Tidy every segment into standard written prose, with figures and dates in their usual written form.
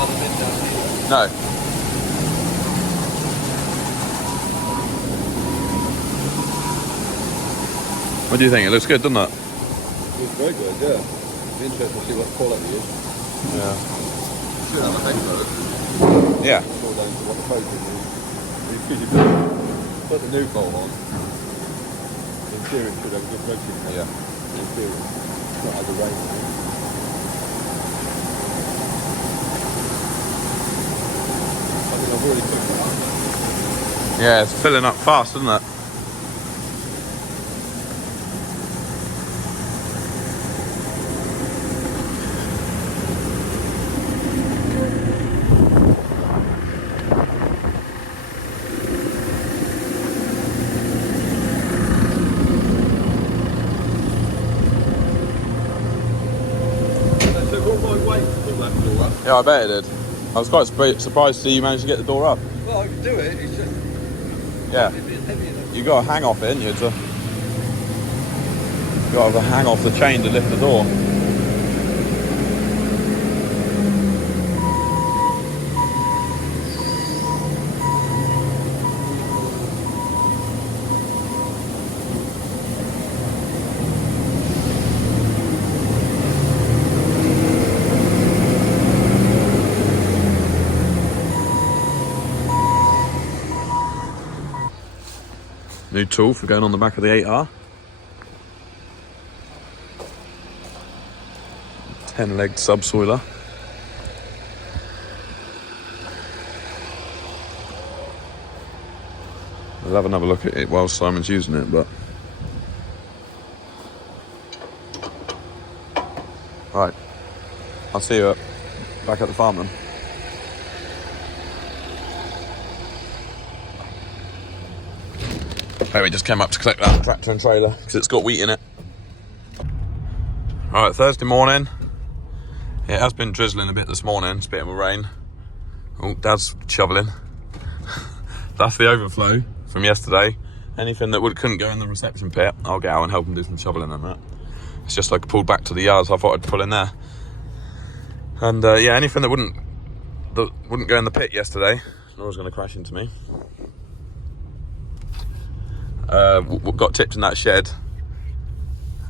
another bin down here. No. What do you think? It looks good, doesn't it? It looks very good, yeah. It's interesting to see what the quality is. Yeah. Should have a head load. Yeah. It's all down to what the coating is. Because you put the new bolt on, in theory it should have a good rotating head. Yeah. In theory. It's not as a rain. I think I've already picked it up. Yeah, it's filling up fast, isn't it? Yeah, I bet it did. I was quite surprised to see you managed to get the door up. Well, I can do it, it's just... Yeah. It's being heavy enough. You got to hang off it, ain't you? You got to hang off the chain to lift the door. New tool for going on the back of the 8R. 10-legged subsoiler. We'll have another look at it while Simon's using it, but... Right. I'll see you back at the farm then. Hey, we just came up to collect that tractor and trailer because it's got wheat in it. Alright, Thursday morning. It has been drizzling a bit this morning, it's a bit of a rain. Oh, Dad's shoveling. That's the overflow from yesterday. Anything that couldn't go in the reception pit, I'll get out and help him do some shoveling and that. It's just like pulled back to the yard, so I thought I'd pull in there. And yeah, anything that wouldn't go in the pit yesterday, nor was going to crash into me. Got tipped in that shed,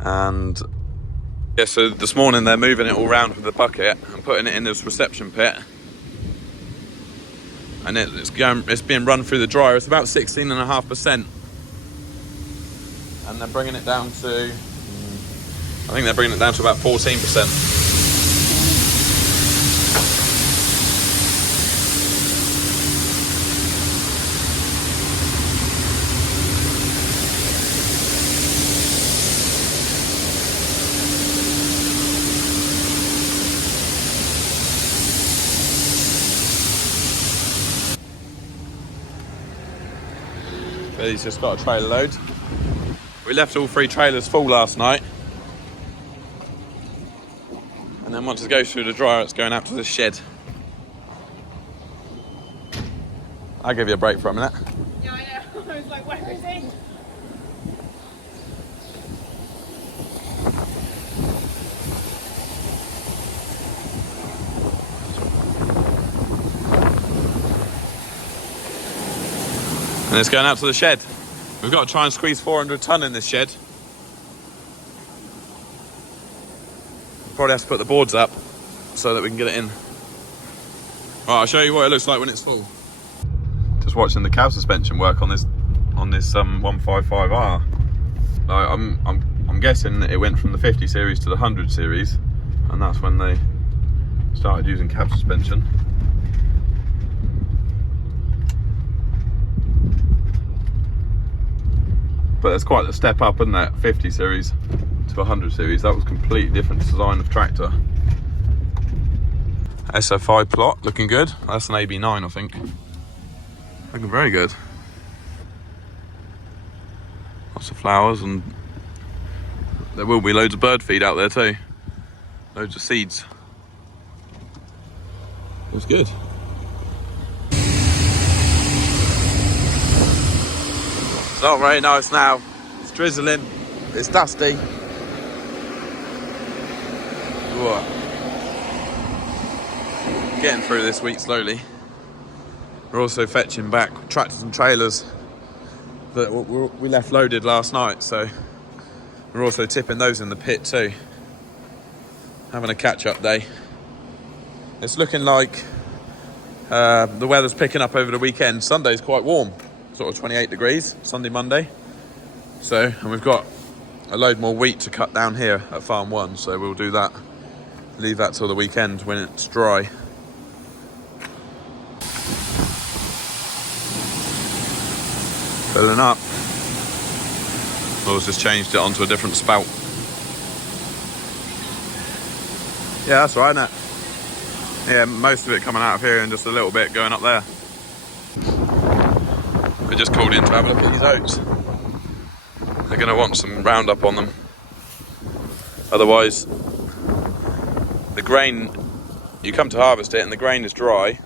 and yeah, so this morning they're moving it all around with the bucket and putting it in this reception pit, and it's being run through the dryer. It's about 16.5%, and they're bringing it down to, I think they're bringing it down to about 14%. He's just got a trailer load. We left all 3 trailers full last night. And then once it goes through the dryer, it's going out to the shed. I'll give you a break for a minute. Yeah, I know. I was like, where is he? And it's going out to the shed. We've got to try and squeeze 400 tonne in this shed. We'll probably have to put the boards up so that we can get it in. Right, I'll show you what it looks like when it's full. Just watching the cab suspension work on this 155R. I'm guessing it went from the 50 series to the 100 series, and that's when they started using cab suspension. But there's quite a step up in that 50 series to 100 series. That was a completely different design of tractor. SFI plot, looking good. That's an AB9, I think. Looking very good. Lots of flowers, and there will be loads of bird feed out there too. Loads of seeds. Looks good. It's not very nice now. It's drizzling. It's dusty. Whoa. getting through this week slowly. We're also fetching back tractors and trailers that we left loaded last night, so we're also tipping those in the pit too. Having a catch-up day. It's looking like the weather's picking up over the weekend. Sunday's quite warm, sort of 28 degrees, Sunday, Monday. So, and we've got a load more wheat to cut down here at Farm 1, so we'll do that. Leave that till the weekend when it's dry. Filling up. I've just changed it onto a different spout. Yeah, that's right, isn't it? Yeah, most of it coming out of here and just a little bit going up there. We just called in to have a look at these oats. They're going to want some Roundup on them. Otherwise, the grain, you come to harvest it and the grain is dry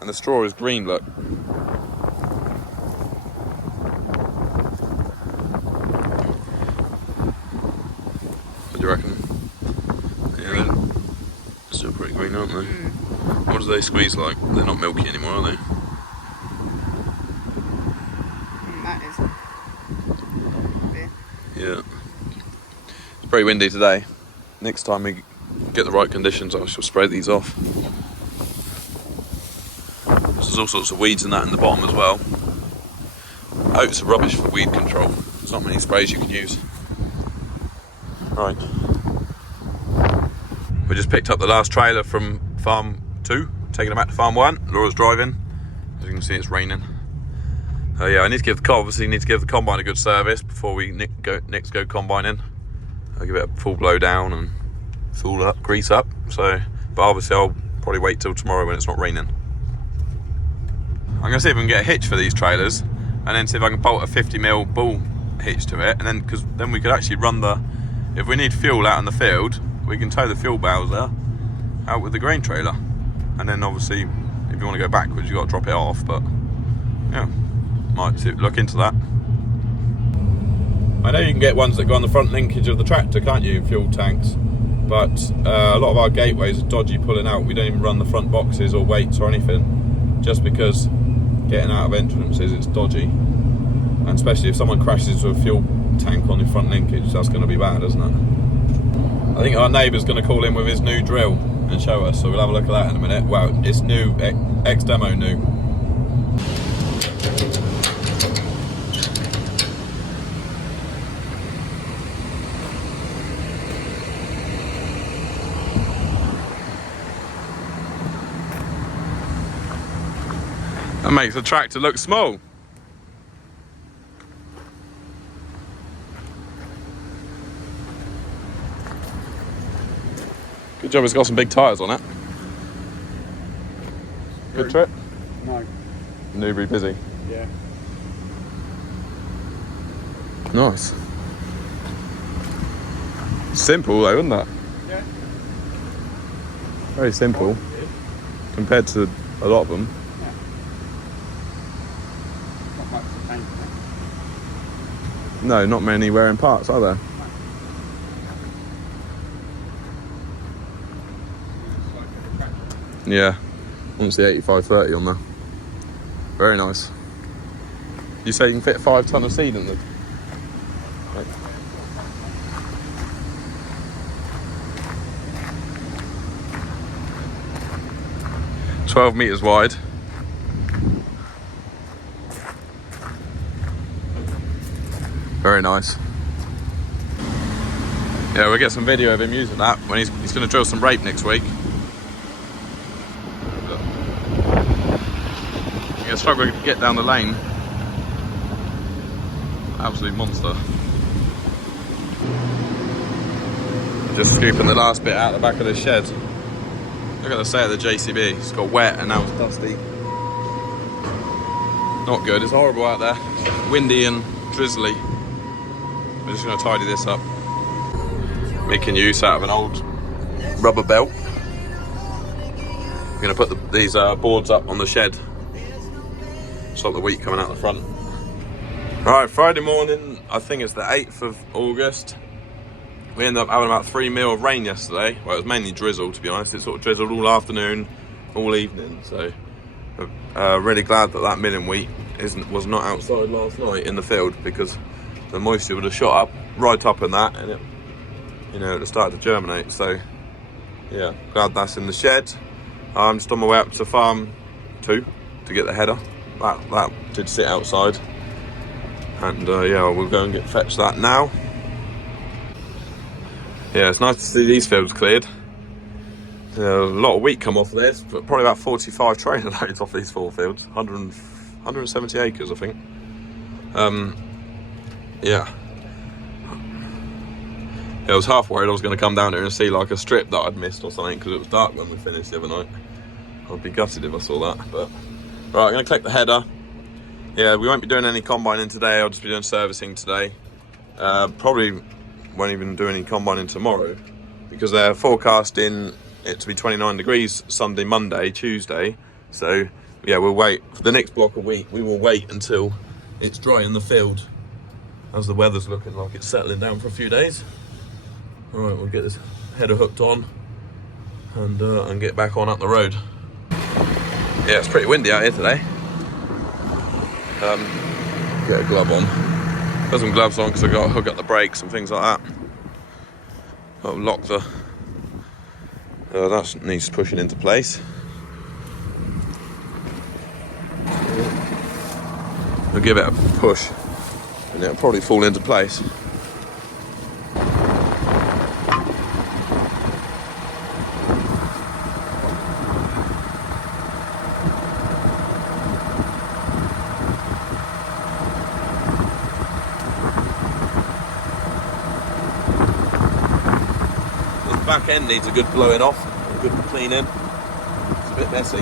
and the straw is green, look. What do you reckon? Yeah, they're still pretty green, aren't they? What do they squeeze like? They're not milky anymore, are they? That is. Yeah. It's pretty windy today. Next time we get the right conditions, I shall spray these off. There's all sorts of weeds and that in the bottom as well. Oats are rubbish for weed control. There's not many sprays you can use. Right. We just picked up the last trailer from Farm 2, taking it back to Farm 1. Laura's driving. As you can see, it's raining. Yeah, I need to give the combine a good service before we next go combining. I'll give it a full blow down and full up, grease up. So, but obviously I'll probably wait till tomorrow when it's not raining. I'm gonna see if we can get a hitch for these trailers, and then see if I can bolt a 50mm bull hitch to it, and then because then we could actually run if we need fuel out in the field, we can tow the fuel bowser out with the grain trailer, and then obviously if you want to go backwards, you got to drop it off. But yeah, might look into that. I know you can get ones that go on the front linkage of the tractor, can't you? Fuel tanks, but a lot of our gateways are dodgy pulling out. We don't even run the front boxes or weights or anything, just because getting out of entrances it's dodgy, and especially if someone crashes with a fuel tank on the front linkage, that's going to be bad, isn't it? I think our neighbour's going to call in with his new drill and show us, so we'll have a look at that in a minute. Well, it's new, ex-demo new. That makes the tractor look small. Good job it's got some big tyres on it. Good trip? No. Newbury busy? Yeah. Nice. Simple though, isn't it? Yeah. Very simple compared to a lot of them. Yeah. Not much to paint. No, not many wearing parts, are there? Yeah, once the 8530 on there. Very nice. You say you can fit 5 ton of seed in the... Right. "12 metres wide. Very nice. Yeah, we'll get some video of him using that when he's going to drill some rape next week. You're struggling to get down the lane. Absolute monster. Just scooping the last bit out the back of the shed. Look at the state of the JCB. It's got wet and now it's dusty. Not good. It's horrible out there. Windy and drizzly. We're just going to tidy this up. Making use out of an old rubber belt. We're going to put these boards up on the shed. Stop the wheat coming out the front. Right, Friday morning, I think it's the 8th of August. We ended up having about 3 mil of rain yesterday. Well, it was mainly drizzle, to be honest. It sort of drizzled all afternoon, all evening. So really glad that that milling wheat was not outside last night in the field, because the moisture would have shot up right up in that, and it, you know, it would have started to germinate. So yeah, glad that's in the shed. I'm just on my way up to farm 2 to get the header. That did sit outside, and yeah, we'll go and fetch that now. Yeah, it's nice to see these fields cleared. A lot of wheat come off this, but probably about 45 trailer loads off these 4 fields. 170 acres, I think. Yeah. I was half worried I was going to come down here and see like a strip that I'd missed or something, because it was dark when we finished the other night. I'd be gutted if I saw that. But right, I'm going to collect the header. Yeah, we won't be doing any combining today. I'll just be doing servicing today. Probably won't even do any combining tomorrow, because they're forecasting it to be 29 degrees Sunday, Monday, Tuesday. So yeah, we'll wait for the next block of wheat. We will wait until it's dry in the field, as the weather's looking like it's settling down for a few days. All right, we'll get this header hooked on and get back on up the road. Yeah, it's pretty windy out here today. Get a glove on. Got some gloves on because I've got to hook up the brakes and things like that. I'll lock the... that needs pushing into place. I'll give it a push and it'll probably fall into place. Back end needs a good blowing off, a good cleaning. It's a bit messy.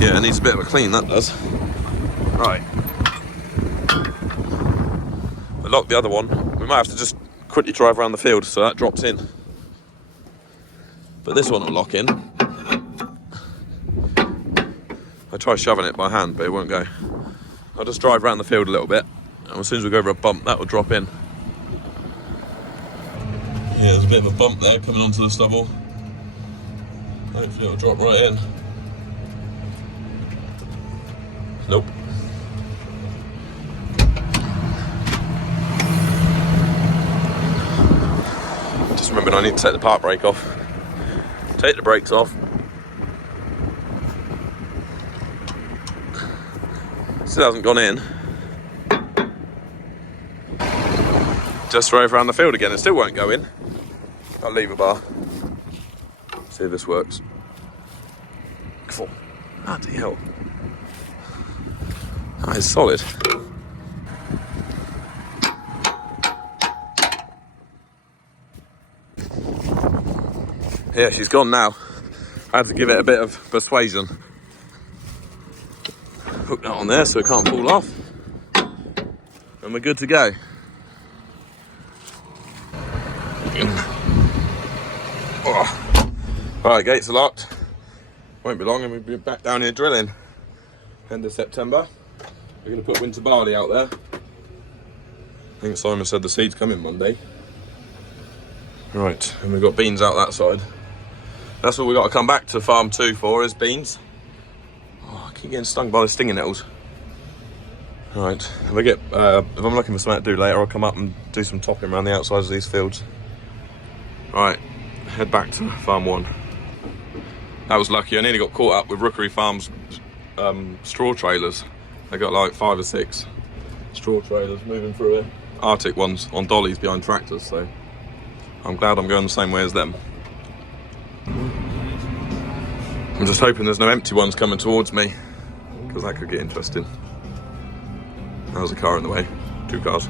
Yeah, it needs a bit of a clean, that does. Right. I locked the other one. We might have to just quickly drive around the field so that drops in. But this one will lock in. I try shoving it by hand, but it won't go. I'll just drive around the field a little bit, and as soon as we go over a bump, that will drop in. Yeah, there's a bit of a bump there coming onto the stubble. Hopefully it'll drop right in. Nope. Just remembered I need to take the park brake off. Take the brakes off. Still hasn't gone in. Just drove around the field again, it still won't go in. I'll leave a bar. See if this works. Cool. Bloody hell. That is solid. Yeah, she's gone now. I had to give it a bit of persuasion. Hook that on there so it can't fall off. And we're good to go. Oh. Right, gates are locked. Won't be long and we'll be back down here drilling. End of September. We're going to put winter barley out there. I think Simon said the seed's coming Monday. Right, and we've got beans out that side. That's what we've got to come back to farm 2 for, is beans. Oh, I keep getting stung by the stinging nettles. Right, if I'm looking for something to do later, I'll come up and do some topping around the outsides of these fields. Right, head back to farm 1. That was lucky, I nearly got caught up with Rookery Farms straw trailers. They got like 5 or 6 straw trailers moving through here. Arctic ones on dollies behind tractors, so I'm glad I'm going the same way as them. I'm just hoping there's no empty ones coming towards me, because that could get interesting. There's a car in the way, 2 cars.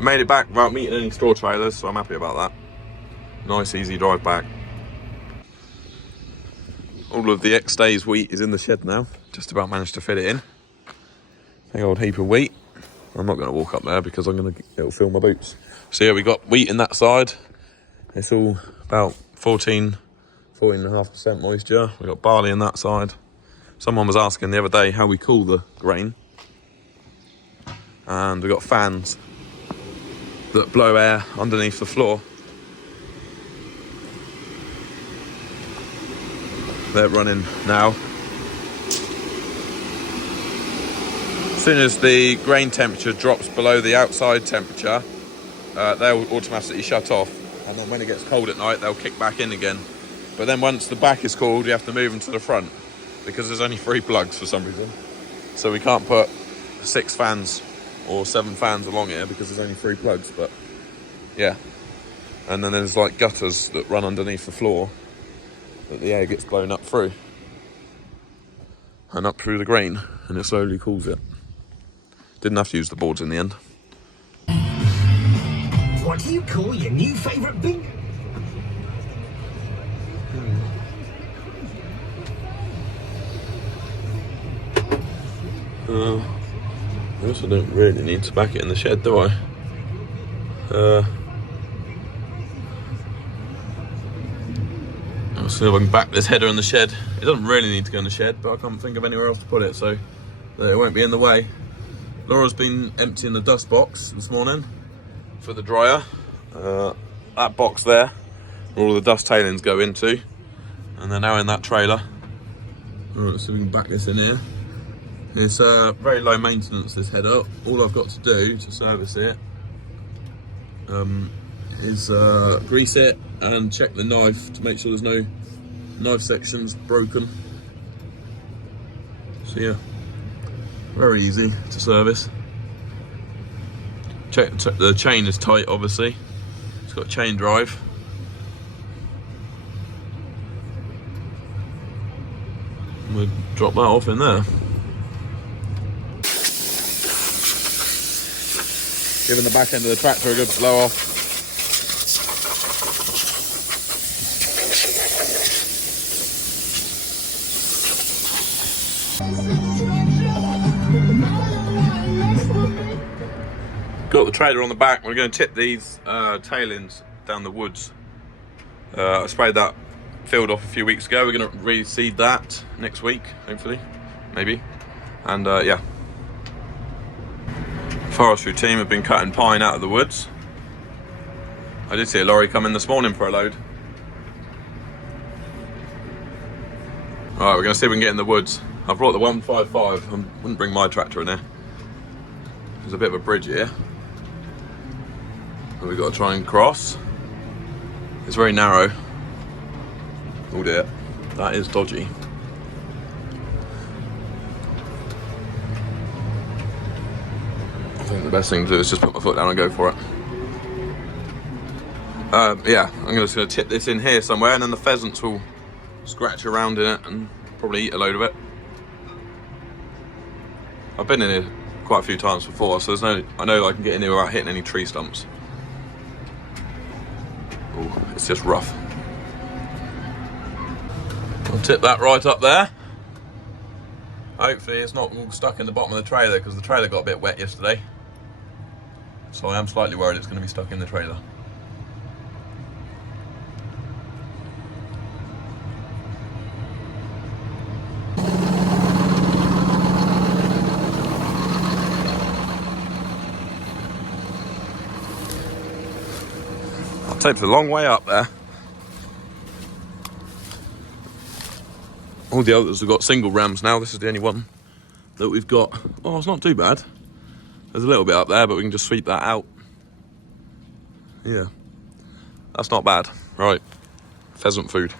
Made it back without meeting any straw trailers, so I'm happy about that. Nice, easy drive back. All of the X-Days wheat is in the shed now. Just about managed to fit it in. Big old heap of wheat. I'm not going to walk up there because it'll fill my boots. So yeah, we got wheat in that side. It's all about 14.5% moisture. We've got barley on that side. Someone was asking the other day how we cool the grain. And we've got fans that blow air underneath the floor. They're running now. As soon as the grain temperature drops below the outside temperature, they'll automatically shut off. And then when it gets cold at night, they'll kick back in again. But then once the back is cooled, you have to move them to the front because there's only 3 plugs for some reason. So we can't put 6 fans or 7 fans along here because there's only 3 plugs, but yeah. And then there's like gutters that run underneath the floor that the air gets blown up through and up through the grain, and it slowly cools it. Didn't have to use the boards in the end. What do you call your new favourite bin? I also don't really need to back it in the shed, do I? I'll see if I can back this header in the shed. It doesn't really need to go in the shed, but I can't think of anywhere else to put it, so it won't be in the way. Laura's been emptying the dust box this morning for the dryer. That box there, where all the dust tailings go into, and they're now in that trailer. Alright, so we can back this in here. It's very low maintenance, this header. All I've got to do to service it is grease it and check the knife to make sure there's no knife sections broken. So yeah, very easy to service. Check the chain is tight, obviously. It's got chain drive. We'll drop that off in there. Giving the back end of the tractor a good blow off. Got the trailer on the back. We're going to tip these tailings down the woods. I sprayed that field off a few weeks ago. We're going to reseed that next week, hopefully, maybe. And yeah. Forestry team have been cutting pine out of the woods. I did see a lorry come in this morning for a load. Alright, we're going to see if we can get in the woods. I've brought the 155. I wouldn't bring my tractor in there. There's a bit of a bridge here. And we've got to try and cross. It's very narrow. Oh dear, that is dodgy. I think the best thing to do is just put my foot down and go for it. Yeah, I'm just going to tip this in here somewhere, and then the pheasants will scratch around in it and probably eat a load of it. I've been in here quite a few times before, so I know I can get in here without hitting any tree stumps. Oh, it's just rough. I'll tip that right up there. Hopefully it's not all stuck in the bottom of the trailer, because the trailer got a bit wet yesterday. So I am slightly worried it's going to be stuck in the trailer. I'll take it a long way up there. All the others have got single rams now. This is the only one that we've got. Oh, it's not too bad. There's a little bit up there, but we can just sweep that out. Yeah, that's not bad. Right, pheasant food.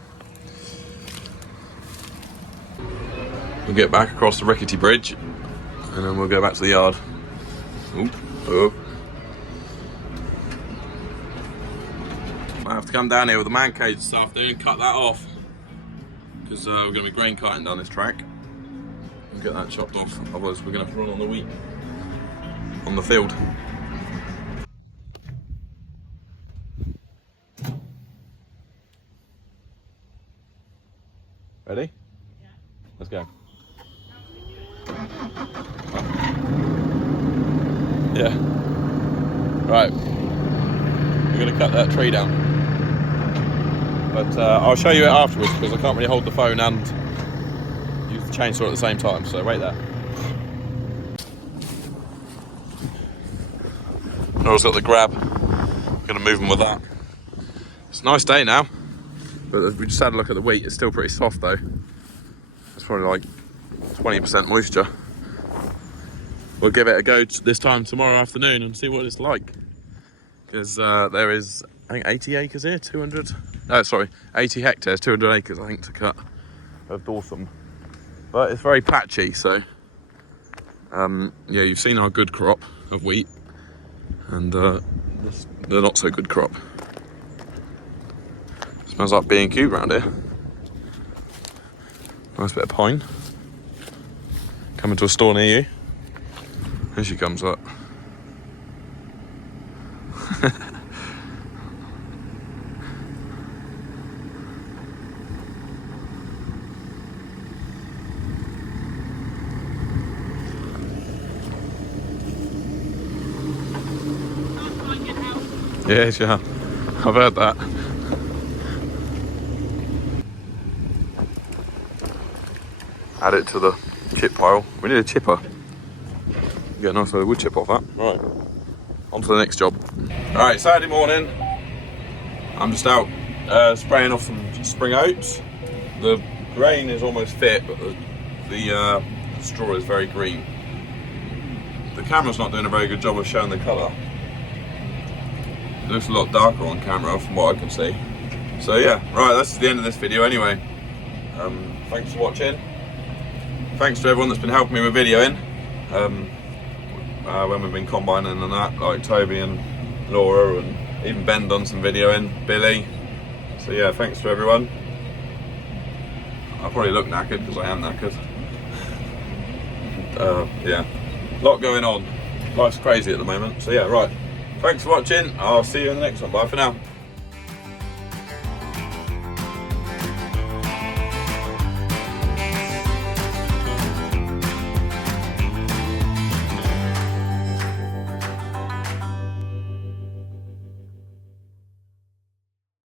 We'll get back across the rickety bridge, and then we'll go back to the yard. Oop, oh. I have to come down here with the man cage this afternoon and cut that off, because we're going to be grain cutting down this track. We'll get that chopped off, otherwise we're going to have to run on the wheat on the field. Ready? Yeah. Let's go. Yeah. Right. We're going to cut that tree down. But I'll show you it afterwards because I can't really hold the phone and use the chainsaw at the same time, so wait there. Nora's got the grab. I'm going to move them with that. It's a nice day now, but we just had a look at the wheat. It's still pretty soft though. It's probably like 20% moisture. We'll give it a go this time tomorrow afternoon and see what it's like. Because there is, I think, 80 acres here, 80 hectares, 200 acres, I think, to cut of Dorsum. But it's very patchy, so yeah, you've seen our good crop of wheat and the not so good crop. Smells like B&Q around here. Nice bit of pine. Coming to a store near you. Here she comes up. Yes, yeah. I've heard that. Add it to the chip pile. We need a chipper. Get a nice little wood chip off that. Right. On to the next job. Alright, Saturday morning. I'm just out spraying off some spring oats. The grain is almost fit, but the straw is very green. The camera's not doing a very good job of showing the colour. It looks a lot darker on camera from what I can see. So yeah, right, that's the end of this video anyway. Thanks for watching. Thanks to everyone that's been helping me with videoing. When we've been combining and that, like Toby and Laura, and even Ben done some videoing, Billy. So yeah, thanks to everyone. I probably look knackered because I am knackered. Yeah, a lot going on. Life's crazy at the moment. So yeah, right. Thanks for watching. I'll see you in the next one. Bye for now.